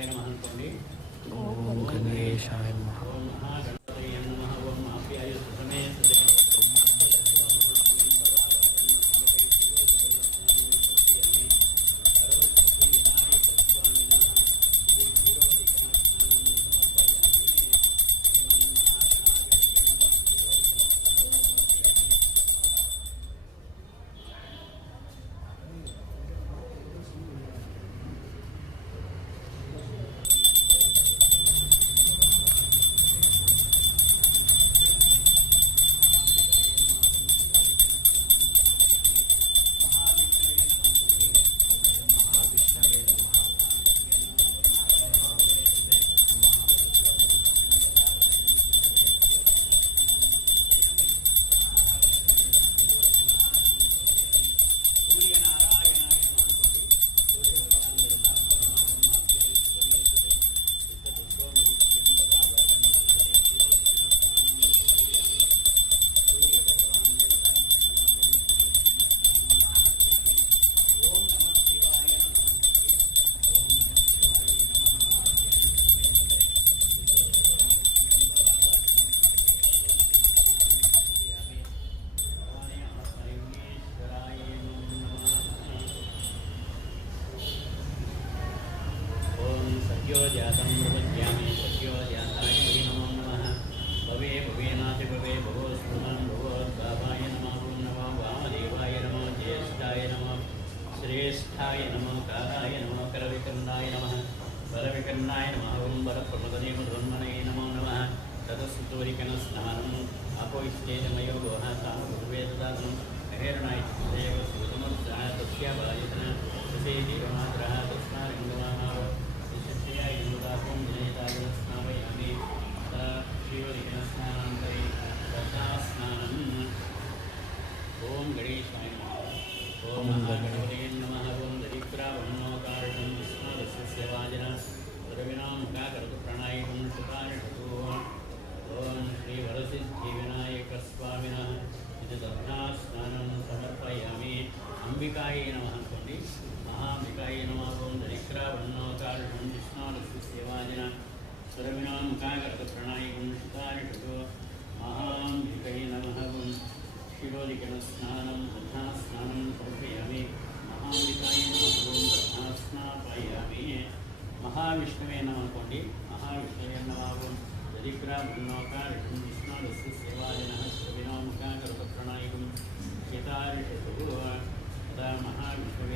गणेशाय नमः अनुकोंडि। ओम गणेशाय नमः। ओम महागणपतये नमः। ओम आप्याय समेत सत्यो जातं प्रपद्यामि सत्यो जाताय नमो नमः। भवे भवेनाति भवे भवो स्मृतं भगवद्भावाय नमः। ओं नमो वामदेवाय नमो ज्येष्ठाय नमो श्रेष्ठाय नमो कालाय नमो करविकर्णाय नमः बलविकर्णाय नमः। ओं बलप्रमदने मधुन्मने नमो नमः। ततस्तुतोरिकनस्नानम् अपोष्टेजमयो गोहासामवेददातनं अहेरणाय देव सुतमर्चाय तस्य बालितन तसे देवमात्रः तस्मारङ्गमाः ओम गणेशाय स्नापयामि शिवलिङ्गस्नानान्तरे तथास्नानम्। ओम गणेशाय नमः। ओम महागणपतये नमः। ओम दरिद्रावन्नोकारणं विष्णुरस्य सेवाजना सर्वनामकाकर्तृप्राणायकं सुतारिषतो। ओम श्रीवरसिद्धिविनायकस्वामिनः इति दध्नास्नानं समर्पयामि। अंबिकायै नमः अनुकोंडि। महांबिकायै नमः। ओम दरिद्रावन्नोकारणं विष्णुरस्य सेवाजना सर्वनामकाकर्तृप्राणायकं सुतारिषतो। महांबिकायै नमः। ओम शिवलिङ्गस्नानं दध्नास्नानं समर्पयामि। महांबिकायै नमः। ओम दध्नास्नापयामि। महाविष्णवे नमः अनुकोंडि। महाविष्णवे नमः। ओम दरिद्रावन्नोकारणं विष्णुरस्य सेवाजनः सर्वनामकाकर्तृप्राणायकं सुतारिषतो। तदा महाविष्णवे